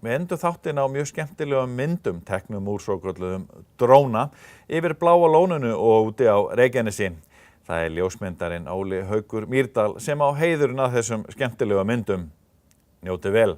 Við endum þáttinn á mjög skemmtilegum myndum teknum úr svokölluðum dróna yfir Bláa lóninu og úti á Reykjanesi. Það ljósmyndarinn Óli Haukur Mýrdal sem á heiðurinn að þessum skemmtilegu myndum. Njótið vel.